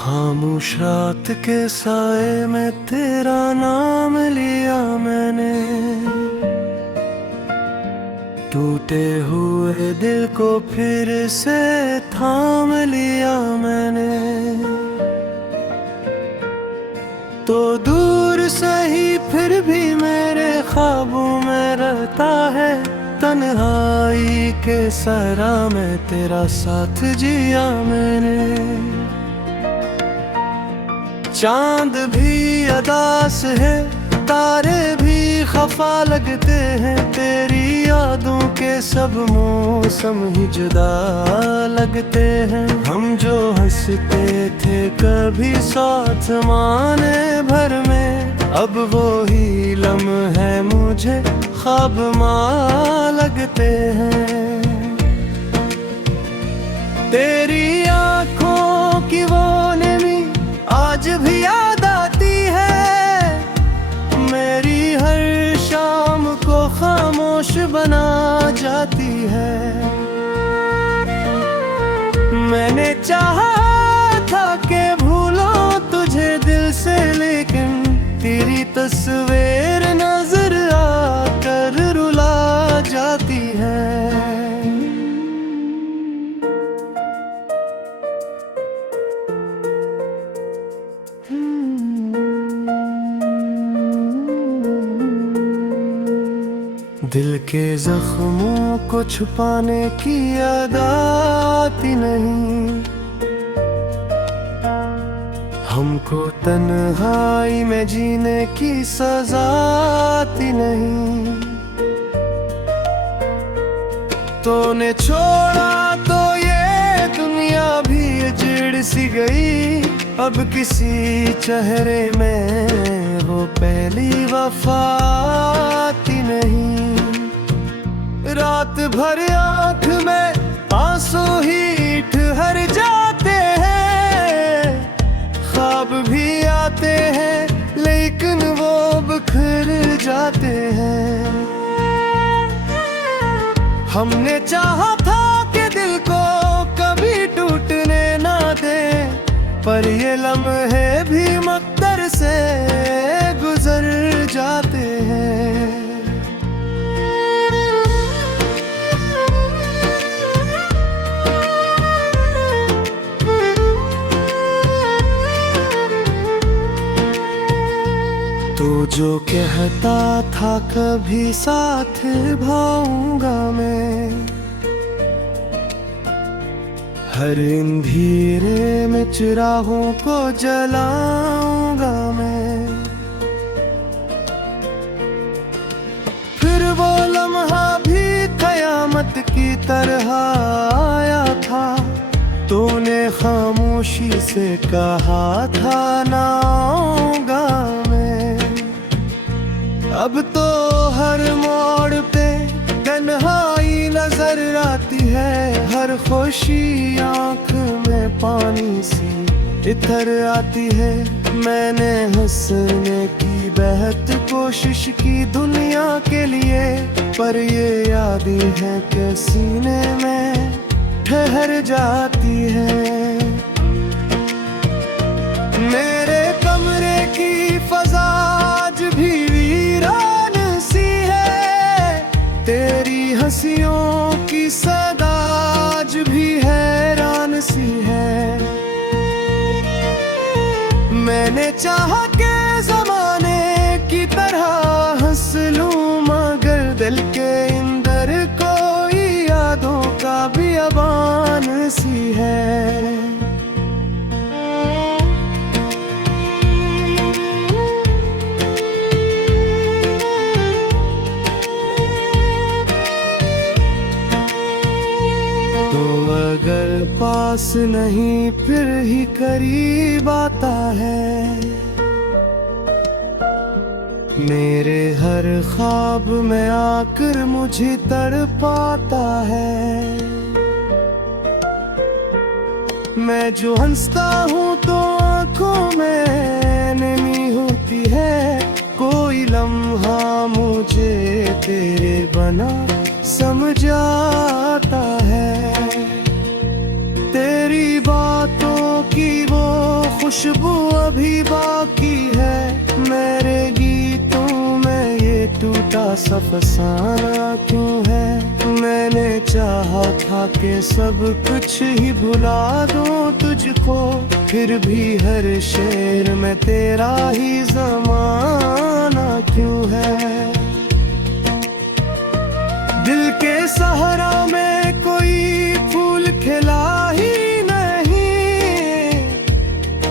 खामोश रात के साए में तेरा नाम लिया मैंने, टूटे हुए दिल को फिर से थाम लिया मैंने। तो दूर से ही फिर भी मेरे ख्वाबों में रहता है, तन्हाई के सहरा में तेरा साथ जिया मैंने। चांद भी अदास है, तारे भी खफा लगते हैं, तेरी यादों के सब मौसम ही जुदा लगते हैं। हम जो हंसते थे कभी साथ माने भर में, अब वो ही लम्हे मुझे ख्वाब मां लगते हैं। तेरी आंखों की वो नमी आज भी याद आती है, मेरी हर शाम को खामोश बना जाती है। मैंने चाहा था कि भूलो तुझे दिल से, लेकिन तेरी तस्वीर नजर आकर रुला जाती है। दिल के जख्मों को छुपाने की आदत नहीं, हमको तन्हाई में जीने की सजा आती नहीं। तूने छोड़ा तो ये दुनिया भी उजड़ सी गई, अब किसी चेहरे में वो पहली वफा आती नहीं। रात भर आँख में आंसू ही ठहर जाते हैं, ख्वाब भी आते हैं लेकिन वो बिखर जाते हैं। हमने चाहा था कि दिल को कभी टूटने ना दे, पर ये लम्हे भी मकदर से गुजर जाते हैं। तू जो कहता था कभी साथ भाऊंगा मैं, हर अंधेरे में चिरागों को जलाऊंगा मैं। फिर वो लम्हा भी कयामत की तरह आया था, तूने खामोशी से कहा था ना आऊंगा मैं। अब तो हर मोड़ पे तन्हाई नजर आती है, हर खुशी आंख में पानी सी इतर आती है। मैंने हंसने की बेहद कोशिश की दुनिया के लिए, पर ये यादें हैं कि सीने में ठहर जाती है। मेरे कमरे की फजा आज भी वीरान सी है, तेरी हंसियों की सदा आज भी हैरान सी है। मैंने चाहा कि जमाने की तरह हंस लूं, मगर दिल के अंदर कोई यादों का बियाबान सी है। तो अगर पास नहीं फिर ही करीब आता है, मेरे हर ख्वाब में आकर मुझे तड़पाता है। मैं जो हंसता हूँ तो आँखों में नमी होती है, कोई लम्हा मुझे तेरे बना समझ आता है। तेरी बातों की वो खुशबू अभी बाकी है मेरे गीतों में, ये टूटा सा फसाना क्यों है। मैंने चाहा था कि सब कुछ ही भुला दूं तुझको, फिर भी हर शेर में तेरा ही ज़माना क्यों है। दिल के सहारा में कोई फूल खिला ही नहीं,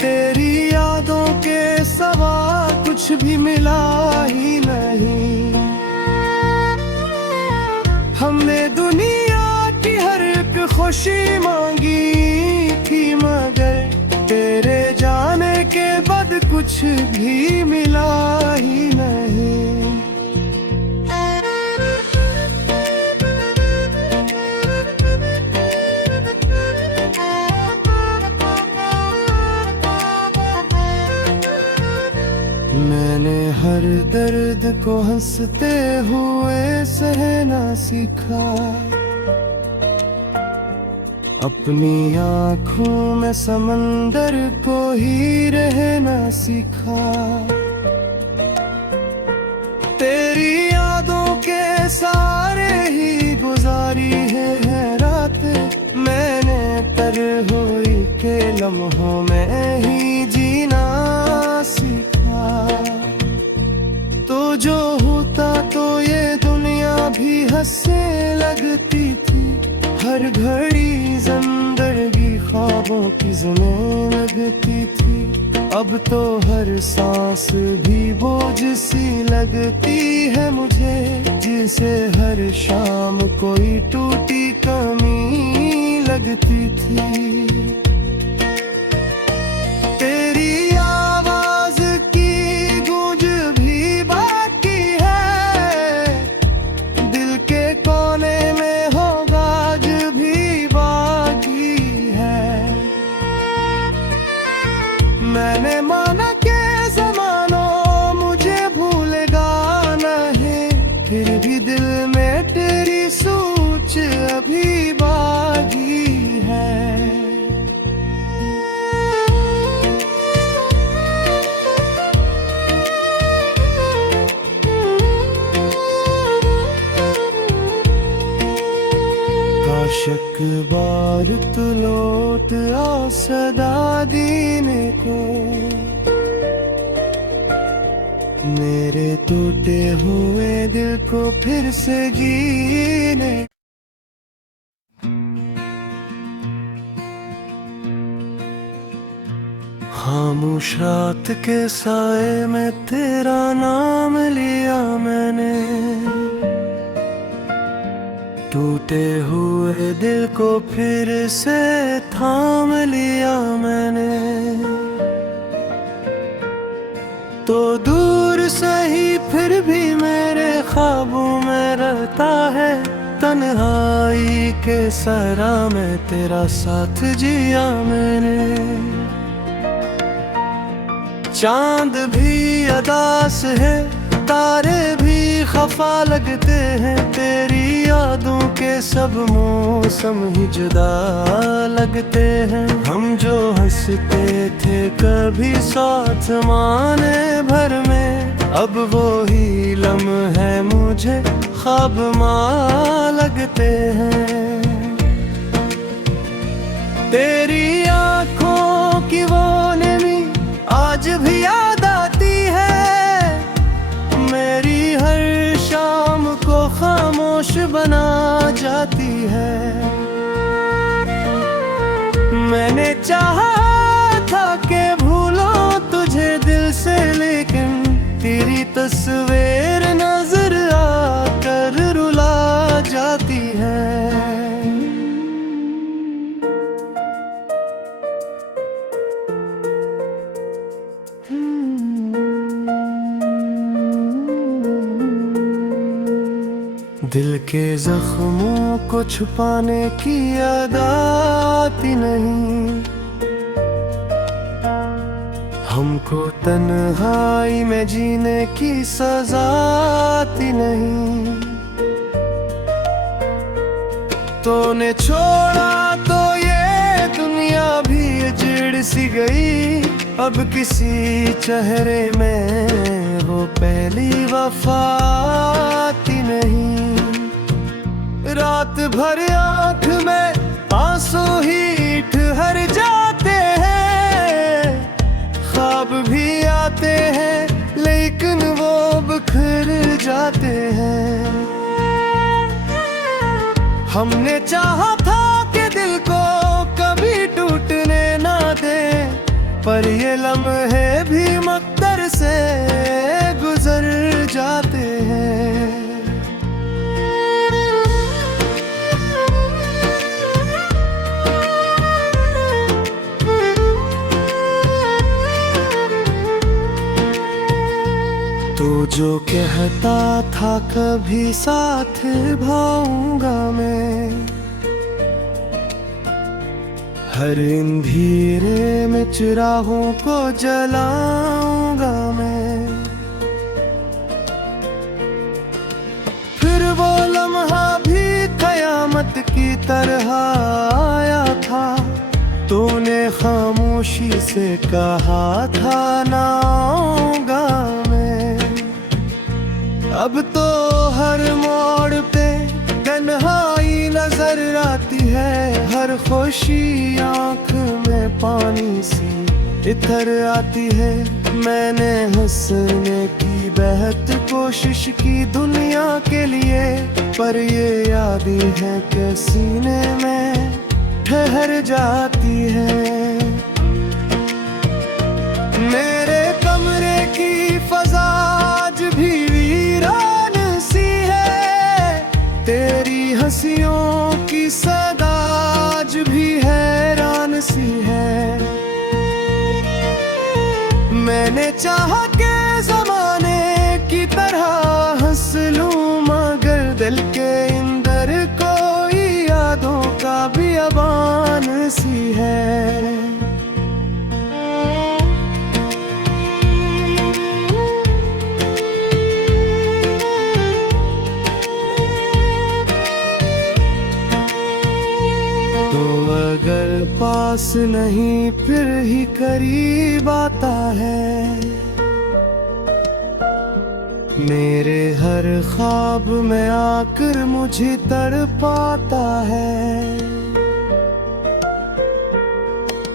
तेरी यादों के सिवा कुछ भी मिला ही नहीं। हमने दुनिया की हर एक खुशी मांगी थी, मगर तेरे जाने के बाद कुछ भी मिला ही नहीं। मैंने हर दर्द को हंसते हुए सहना सीखा, अपनी आँखों में समंदर को ही रहना सीखा। तेरी यादों के सारे ही गुजारी है रात, मैंने तर हुई के लम्हों में ही जीना सीखा। तो जो होता तो ये दुनिया भी हंसने लगती थी, हर घड़ी जिंदगी ख्वाबों की ज़मीन लगती थी। अब तो हर सांस भी बोझ सी लगती है मुझे, जिसे हर शाम कोई टूटी कमी लगती थी। तेरी आवाज की गूंज भी बाकी है, दिल के कोने में होगा आज भी बाकी है। मैंने माना के ज़मानों मुझे भूलेगा नहीं, फिर भी दिल में तेरी सोच अभी बाकी है। काशक बार तू लौट आ सदा देने को, मेरे टूटे हुए दिल को फिर से जीने। खामोश रात के साए में तेरा नाम लिया मैंने, टूटे हुए दिल को फिर से थाम लिया मैंने। तो दूर से ही फिर भी मेरे ख्वाबों में रहता है, तन्हाई के सहरा में तेरा साथ जिया मैंने। चांद भी अदास है, तारे भी खफा लगते हैं, तेरी यादों के सब मौसम ही जुदा लगते हैं। हम जो हंसते थे कभी साथ माने भर में, अब वो ही लम्हे मुझे ख्वाब मां लगते हैं। तेरी आँखों की वो नमी आज भी याद आती है, मेरी हर शाम को खामोश बना जाती है। मैंने चाहा था कि भूलो तुझे दिल से, लेकिन तेरी तस्वीर नजर आकर रुला जाती है। दिल के जख्मों को छुपाने की आदत नहीं, हमको तन्हाई में जीने की सजा आती नहीं। तूने छोड़ा तो ये दुनिया भी उजड़ सी गई, अब किसी चेहरे में वो पहली वफा आती नहीं। रात भर आँख में आंसू ही ठहर जाते हैं, ख्वाब भी आते हैं लेकिन वो बिखर जाते हैं। हमने चाहा था कि दिल को कभी टूटने ना दे, पर ये लम्हे भी मकदर से गुजर जाते हैं। तो जो कहता था कभी साथ भाऊंगा मैं, हर अंधेरे में चिरागों को जलाऊंगा मैं। फिर वो लम्हा भी कयामत की तरह आया था, तूने खामोशी से कहा था ना आऊंगा मैं। अब तो हर मोड़ पे तन्हाई नजर आती है, हर खुशी आंख में पानी सी इतर आती है। मैंने हंसने की बेहद कोशिश की दुनिया के लिए, पर ये यादें हैं कि सीने में ठहर जाती है। मेरे कमरे की फजा आज भी वीरान सी है, तेरी हंसियों की सदा आज भी हैरान सी है। मैंने चाहा के जमाने की तरह हंस लूं, मगर दिल के अंदर कोई यादों का बियाबान सी है। तो अगर पास नहीं फिर ही करीब आता है, मेरे हर ख्वाब में आकर मुझे तड़पाता है।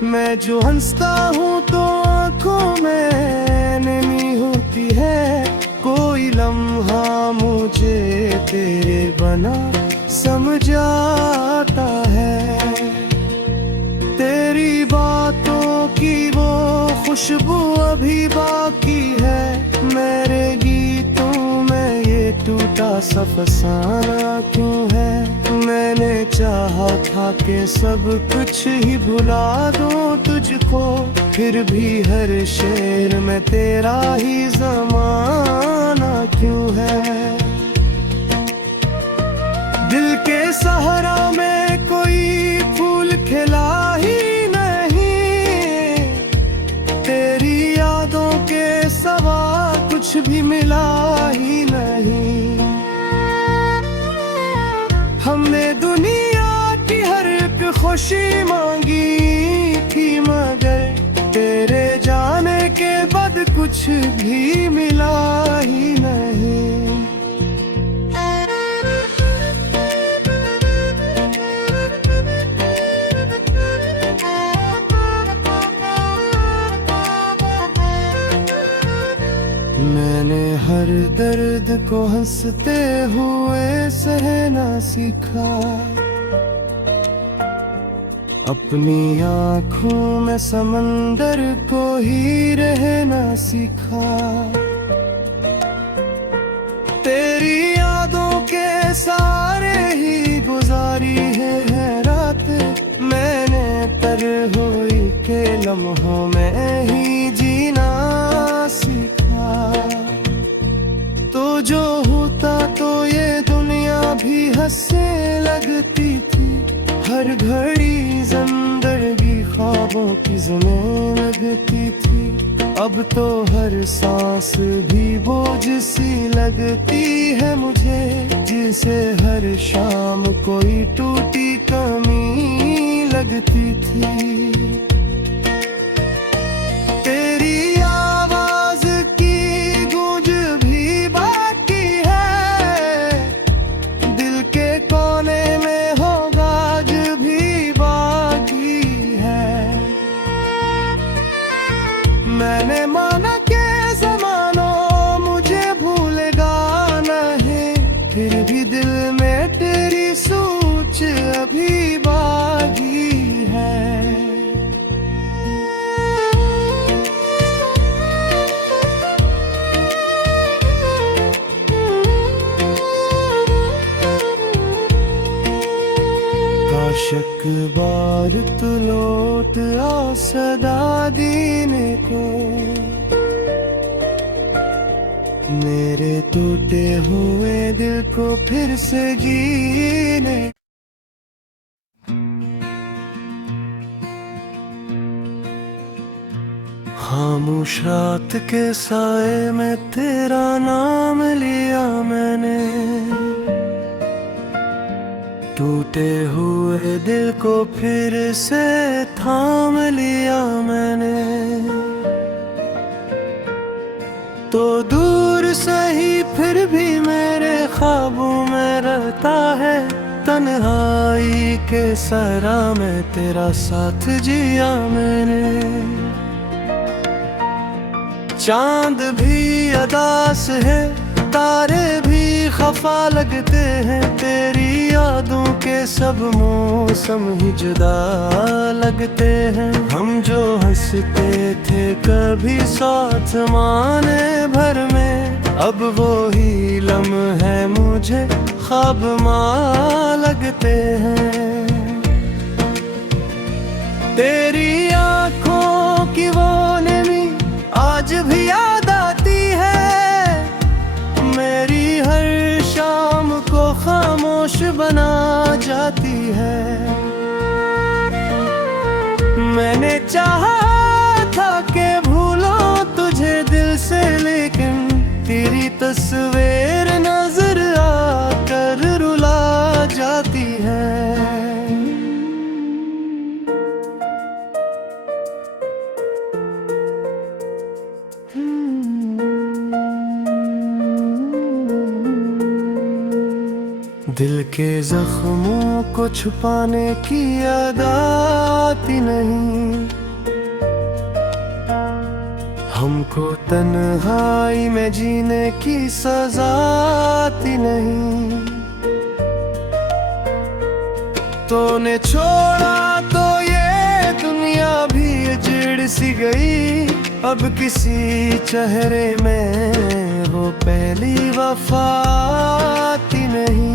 मैं जो हंसता हूँ तो आंखों में नमी होती है, कोई लम्हा मुझे तेरे बना समझ आता है। तेरी बातों की वो खुशबू अभी बाकी है, मेरे गीतों में ये टूटा सा फसाना क्यों है। मैंने चाहा था कि सब कुछ ही भुला दूं तुझको, फिर भी हर शेर में तेरा ही ज़माना क्यों है। दिल के सहारा में कोई फूल खिला ही नहीं, तेरी यादों के सिवा कुछ भी मिला ही नहीं। हमने दुनिया की हर एक खुशी मांगी थी, मगर तेरे जाने के बाद कुछ भी मिला ही नहीं। मैंने हर दर्द को हंसते हुए सहना सीखा, अपनी आँखों में समंदर को ही रहना सीखा। तेरी यादों के सारे ही गुजारी है रात, मैंने तन्हाई के लम्हों में ही जीना सीखा। तो जो होता तो ये दुनिया भी हंसने लगती थी, हर घड़ी जिंदगी ख्वाबों की ज़मीन लगती थी। अब तो हर सांस भी बोझ सी लगती है मुझे, जिसे हर शाम कोई टूटी कमी लगती थी। आशिक बार तू लौट आ सदा दीने को, मेरे टूटे हुए दिल को फिर से जीने। खामोश रात के साए में तेरा नाम लिया मैंने, टूटे हुए दिल को फिर से थाम लिया मैंने। तो दूर सही फिर भी मेरे ख्वाबों में रहता है, तन्हाई के सहरा में तेरा साथ जिया मैंने। चांद भी अदास है, तारे भी खफा लगते हैं, तेरी यादों के सब मौसम ही जुदा लगते हैं। हम जो हंसते थे कभी साथ माने भर में, अब वो ही लम्हे मुझे ख्वाब मां लगते हैं। तेरी आंखों की वो नमी आज भी याद आती है, मेरी हर शाम को खामोश बना जाती है। मैंने चाहा था कि भूलो तुझे दिल से, लेकिन तेरी तस्वीर नजर आकर रुला जाती है। दिल के जख्मों को छुपाने की आदत नहीं, हमको तन्हाई में जीने की सजा आती नहीं। तूने छोड़ा तो ये दुनिया भी उजड़ सी गई, अब किसी चेहरे में वो पहली वफा आती नहीं।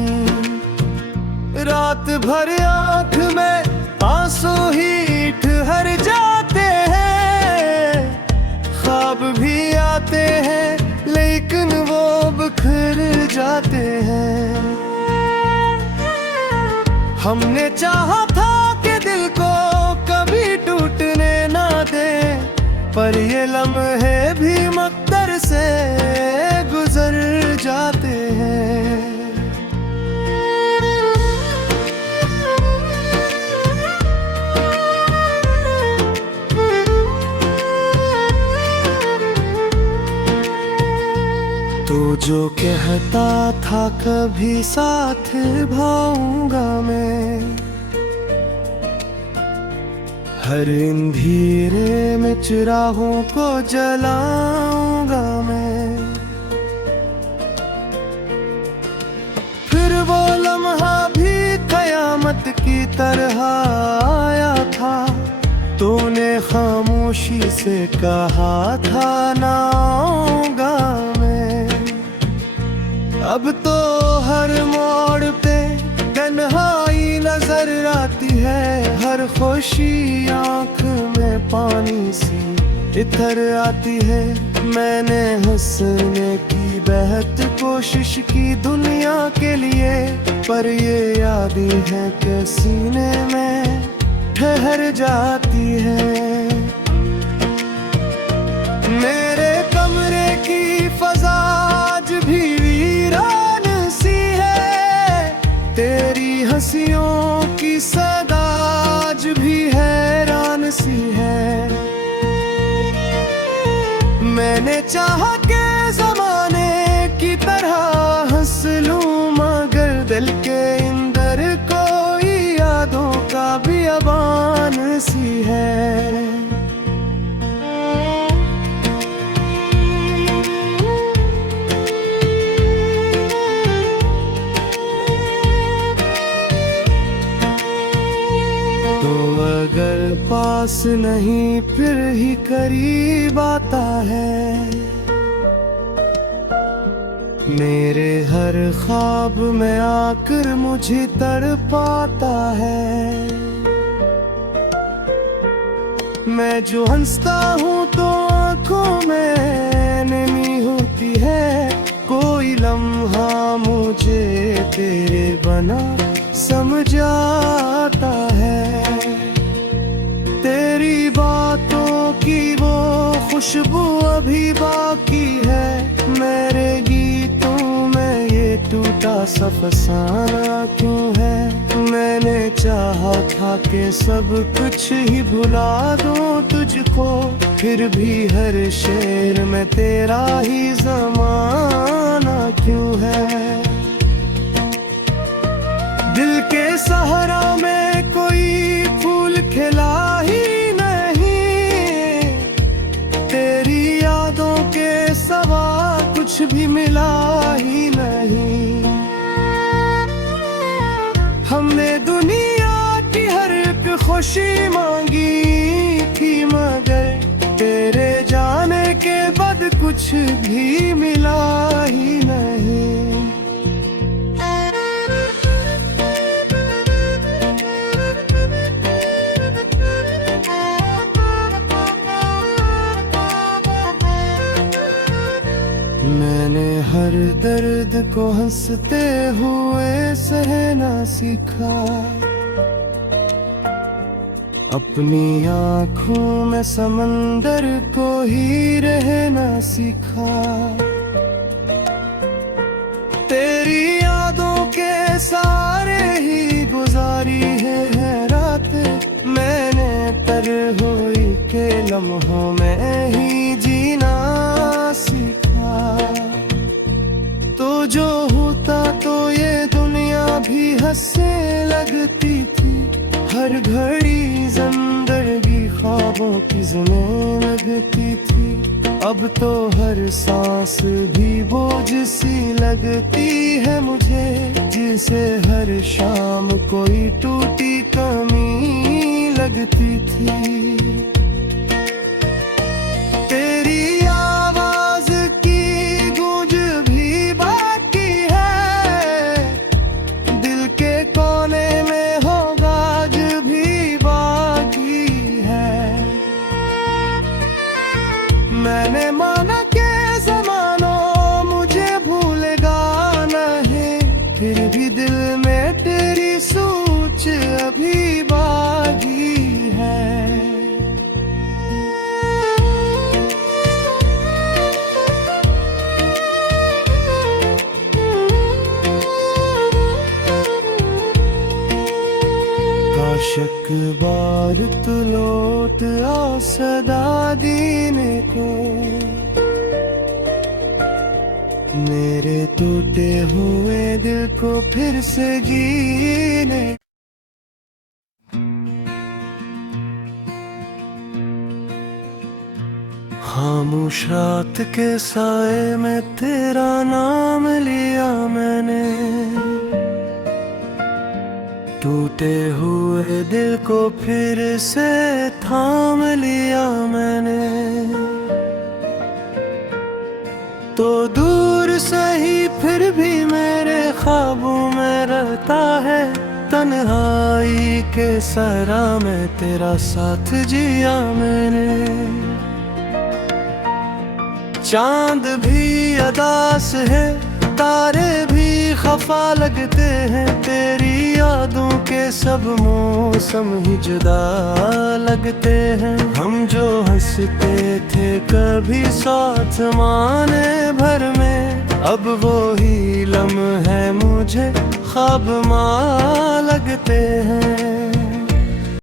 रात भर आँख में आंसू ही ठहर जाते हैं, ख्वाब भी आते हैं लेकिन वो बिखर जाते हैं। हमने चाहा था कि दिल को कभी टूटने ना दे, पर ये लम्हे भी मकदर से गुजर जाते हैं। तू जो कहता था कभी साथ भाऊंगा मैं, हर अंधेरे में चिरागों को जलाऊंगा मैं। फिर वो लम्हा भी कयामत की तरह आया था, तूने खामोशी से कहा था ना आऊंगा मैं। अब तो हर मोड़ पे तन्हाई नजर आती है, हर खुशी आंख में पानी सी इधर आती है। मैंने हंसने की बेहद कोशिश की दुनिया के लिए, पर ये यादें हैं कि सीने में ठहर जाती है। मेरे कमरे की फजा आज भी वीरान सी है, तेरी हंसियों की सदा आज भी हैरान सी है। मैंने चाहा कि ज़माने की तरह हंस लूं, मगर दिल के अंदर कोई यादों का बियाबान सी है। तो अगर पास नहीं फिर ही करीब आता है, मेरे हर ख्वाब में आकर मुझे तड़पाता है। मैं जो हंसता हूँ तो आंखों में नमी होती है। कोई लम्हा मुझे तेरे बना समझ आता है। तेरी बातों की वो खुशबू अभी बाकी है। मेरे गीतों में ये टूटा सा फसाना क्यों है। मैंने चाहा था कि सब कुछ ही भुला दूं तुझको, फिर भी हर शेर में तेरा ही ज़माना क्यों है। दिल के सहारा में कोई फूल खिला ही नहीं। तेरी यादों के सिवा कुछ भी मिला ही नहीं। हमने दुनिया की हर एक खुशी मांगी थी, मगर तेरे जाने के बाद कुछ भी मिला ही नहीं। मैंने हर दर्द को हंसते हुए सहना सीखा। अपनी आँखों में समंदर को ही रहना सीखा। तेरी यादों के सारे ही गुजारी है रात। मैंने तन्हाई के लम्हों में ही जीना सीखा। तो जो होता तो ये दुनिया भी हंसने लगती थी। हर घड़ी जिंदगी ख्वाबों की ज़मीन लगती थी। अब तो हर सांस भी बोझ सी लगती है मुझे, जिसे हर शाम कोई टूटी कमी लगती थी। तेरी आवाज की गूंज भी बाकी है। दिल के कोने में होगा आज भी बाकी है। मैंने माना के ज़मानों मुझे भूलेगा नहीं, फिर भी दिल में तेरी सोच अभी बाकी है। काशक बार तू लौट आ सदा देने को, मेरे टूटे हुए दिल को फिर से जीने। खामोश रात के साए में तेरा नाम लिया मैंने। टूटे हुए दिल को फिर से थाम लिया मैंने। तो दूर से ही फिर भी मेरे ख्वाबों में रहता है। तन्हाई के सहरा में तेरा साथ जिया मैंने। चांद भी अदास है, तारे भी खफा लगते हैं। तेरी यादों के सब मौसम ही जुदा लगते हैं। हम जो हंसते थे कभी साथ माने भर में, अब वो ही लम्हे मुझे ख्वाब मां लगते हैं।